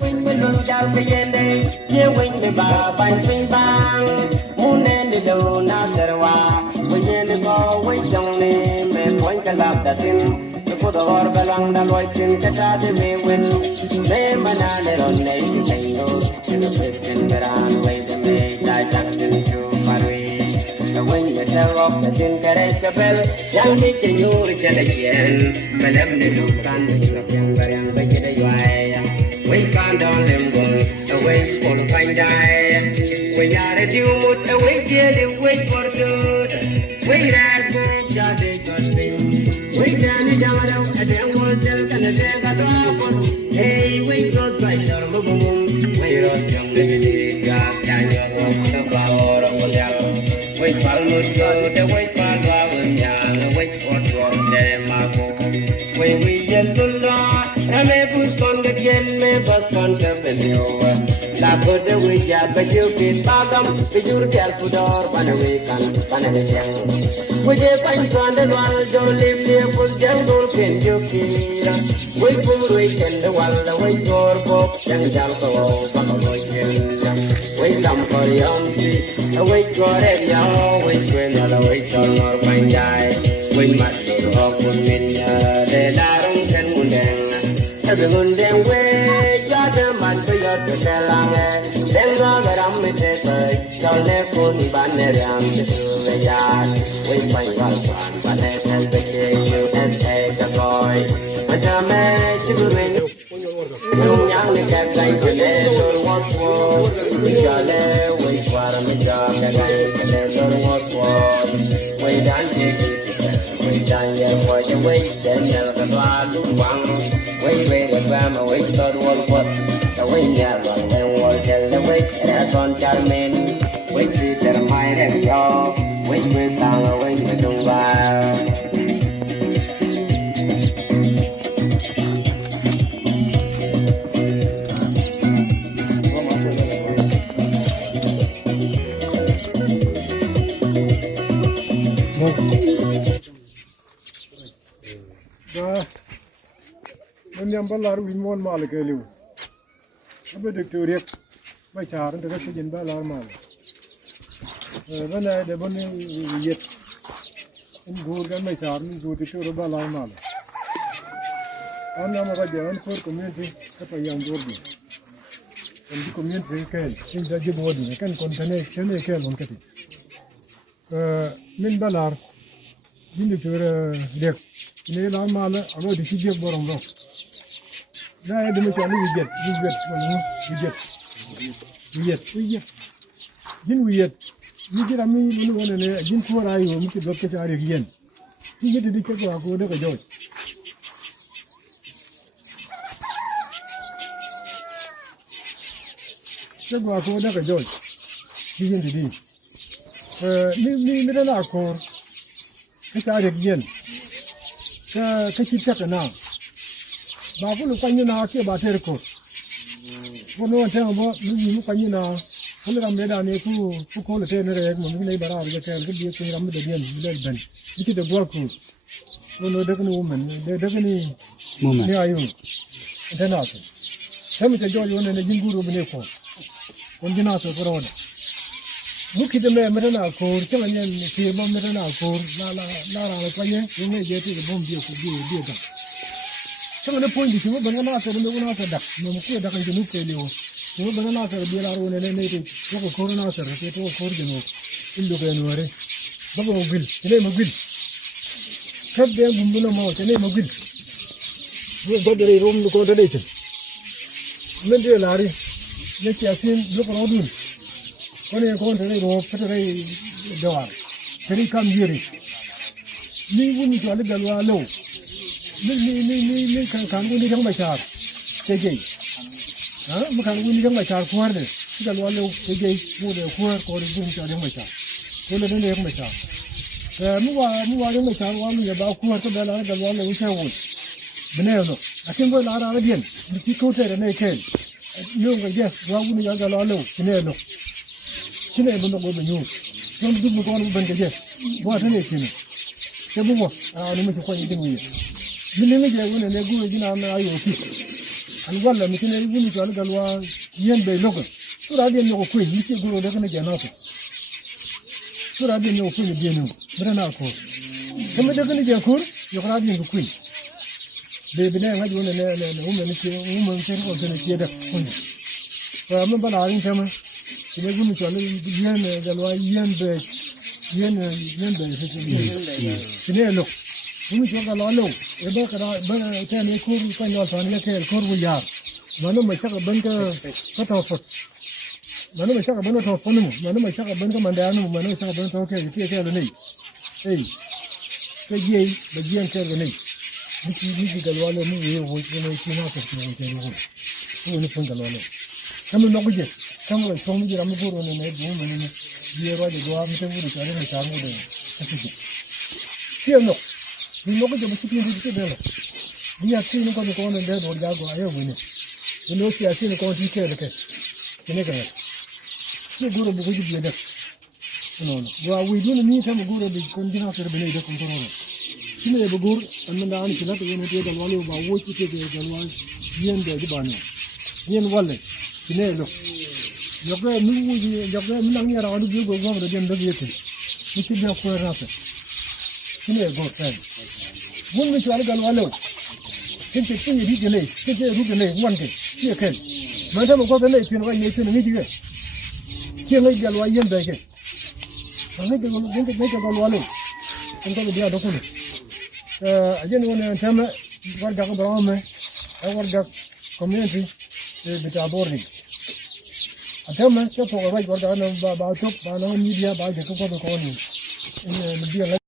Wing the look out the end, ye wing the bar, bang bing bang. Moon and the low, not the wa. We in the go, we don't name, and point the lap that in. The put the water along the white in the taddy may win. Name an little name, they go to the fifteen around, wait the maid, I jumped into Paris. The wing the tail of the tin carrot the bell, young Nick and you return again. Madame the look and the younger and the way. We can't down them go away for the fine die. We are at you, away, dear, wait for good. We rag book, Jade got things. We can down at the world and the day got off. Hey, we got by your boom. We wrote young lady, got Daniel of the flower of the yellow. We found go the way for the young, wait for the Marco. We get to law. Hame puskon the ken me bakon ke penyo la bode we ja ba ju ke bagam be jur tel pudor panawe jeng we je pan kon de wal jo lim le pul jeng dol ken ju kira we pur we ken de wal da we gor bo jeng jal ko ba ko ken we lam ko yom ti we gore ya we kwen la we chol nor pan jai we mat do ko min de darung ken mundeng the Lundeng way, Jada man for your Telang, then rather I'm with it, so let go the banner and the yard. We find one, but I can betray you and take a boy. But I'm a children. Young cat like the little what for. We are there, we for a job, and I don't what for. We done it, we done it for the way, then you're the one. Wait, grandma, wait, God, what? The way never, then we'll tell the way, that's on Charmin. Wait, Peter, my and y'all. Wait, we're down away, we don't buy. Yang balar wimon mal ke lu. Abe de teoriek mai char de ke jin balar mal. Bana de bani yet. In gur gan mai char ni gur ke ro balar mal. Ana ma ga jan for community ka pa yang gur di. En di community ke in da je bodi kan kontane ke mon ke ti. Min balar din de teore dek. Ne la mal abo di je borom ro. لا هذا مثلا ويجت جن ويجت يجي رامي من ولا جن شو رايه ممكن بس كشاري جن يجي تدي كذا أقول ده كجوج كذا أقول ده كجوج يجي تدي مي لا أقول كشاري جن كشيء كنا babu lu kanyu na ke ba ter ko wono te mo lu kanyu na hole ram da ne ku ko le te ne re mo ni bara ga ke ke bi ke ram da bien le ben iki de gwa ku wono de ko woman de ko ni ni ayu de na to te mi te jo yo ne jinguru bne ko on dina to ko ron mu ki de me na ko ke la ne ke mo me na ko la ko ye yo me je ti de bom bi ko bi ga Some of the point is, you were going to ask them, no matter that, no matter that, you look at you. You were going to ask them, they are on a native, look at Corona, they told Cordiano, in the January. Baba Will, the name of Will. Cut them from Bunamo, the name of Will. We got the room to coordination. Lindy Larry, let you see, look around you. When you go to the rope, put a door. Can you come here? Leave when you got a little low. Ni kan guni kan bachar kege ha mu kan guni kan bachar kuwar ne ga walo kege mu da kuwar ko da gumi ta da bachar ko da ne kan bachar mu wa da bachar wa mu ya ba kuwar ta da la ga walo wuce wo bane yo akin go la ra bien ni ki ko ta da ne ken yo ga yes wa guni ya ga walo ne no kine bu no go be yo don du mu ko no ban ga yes wa ta ne kine ke bu mo a ni mu ko ni din ni Jini je wone ne gu jina na ayo ki and one lemon even if you galwa yen be logo. So I didn't know queen, you go there and again. So I didn't know queen again, but an alcohol. Some of the Gunny you're riding the queen. Baby, I had one woman said, "Oh, then it's the queen." So I remember I didn't tell me, you know, to yen, the yen bed, yen bed. Look, we talk a lot. About 10 acres, kind of on the Corvu yard. None of my shaka bunker cut off. None of my shaka bunker of Ponum, none of my shaka bunker mandano, none of my shaka bunker, okay, you take the name. Hey, the gay, the GM tell the name. This is the one movie which will make you not who will think alone. Come and knock it. Come and show me the Ramaguru and a woman in it. You are go out and tell me the time with them. Here, no. We know the Mississippi together. We have seen the corner and dead or Jago, I have winning. You know, she has seen the country care the case. The nigger. So good of the wicked be a death. No, well, we don't need some good of the continent to be the control. She may have a good and then the answer that you take a value about what you take the one, Yen the Gibano. Yen Wallet. She may look. Your grand new around you go over the gym the vehicle. Which is your square after. She may go friend. One which I got one load. Since you see you delay, since you delay one day, here can. Madame got the late in one nation immediately. Here like the Lion Bacon. I think they will make a one load. And go to the other corner. I didn't want to tell me what got around me. I want that community with our boarding. I tell me, that's all right, what I know about media, about the corner.